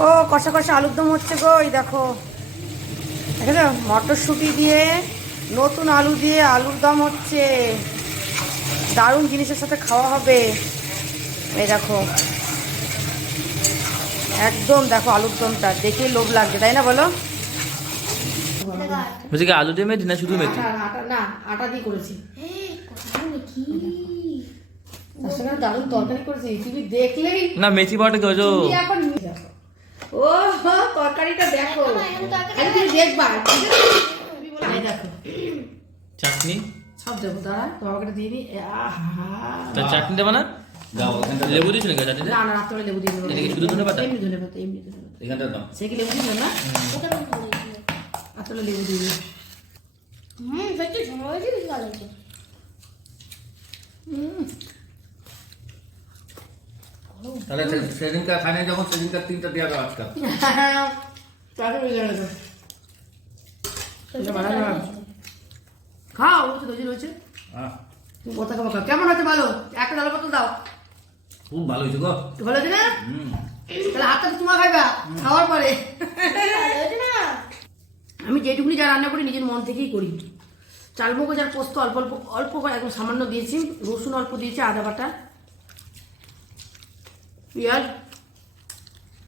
ও কষা কষা আলুর দম হচ্ছে গো, এই দেখো দেখেছো, মটরশুঁটি দিয়ে নতুন আলু দিয়ে আলুর দম হচ্ছে। দারুণ জিনিসের সাথে খাওয়া হবে। এই দেখো একদম, দেখো আলুর দমটা দেখে লোভ লাগছে, তাই না বলো? বলছি কি আলু দিয়ে মেথি না শুধু মেথি? আটা না, আটা দিয়ে করেছি। তার সঙ্গে দারুণ তরকারি করেছি, তুমি দেখলেই না মেথি পাউডার করেছো? তুমি এখন দেখো, ও তরকারিটা দেখো, আরে তুমি দেখবা, এই দেখো চাটনি সব দেবো, দাঁড়া তরকারিটা দিয়ে দিই। আহা, চাটনি দেবো না? লেবু দিয়েছো নাকি চাটনিতে? না না, রাত্রে লেবু দিয়ে দেবো। এটা কি শুধু ধনেপাতা? এমনি ধনেপাতা, এমনি ধনেপাতা। এখানটা দাও। সে কি লেবু দিল না? রাত্রে লেবু দিয়ে দিই। সত্যি সময় হয়েছে, বেশি ভালো হয়েছে। তাহলে সেদিনকার খানে যখন সেদিনকার 3টা দেওয়া দাও আজকাল। তাহলে হয়ে যাবে তো। এটা বানানো না। খাও, রয়েছে দই রয়েছে। তুমি কথা খাবো, খাও। কেমন হচ্ছে ভালো? একটা ডাল পাতা দাও। খুব ভালো হয়েছে গো। ভালো হয়েছে না? তাহলে হাতটা তো তোমার খাইবা খাওয়ার পরে। ভালো হয়েছে না? আমি যেটুকুনি যা রান্না করি নিজের মন থেকেই করি। চালমগজ আর পোস্ত অল্প অল্প অল্প করে একদম সামান্য দিয়েছি, রসুন অল্প দিয়েছি, আদা বাটা, পেঁয়াজ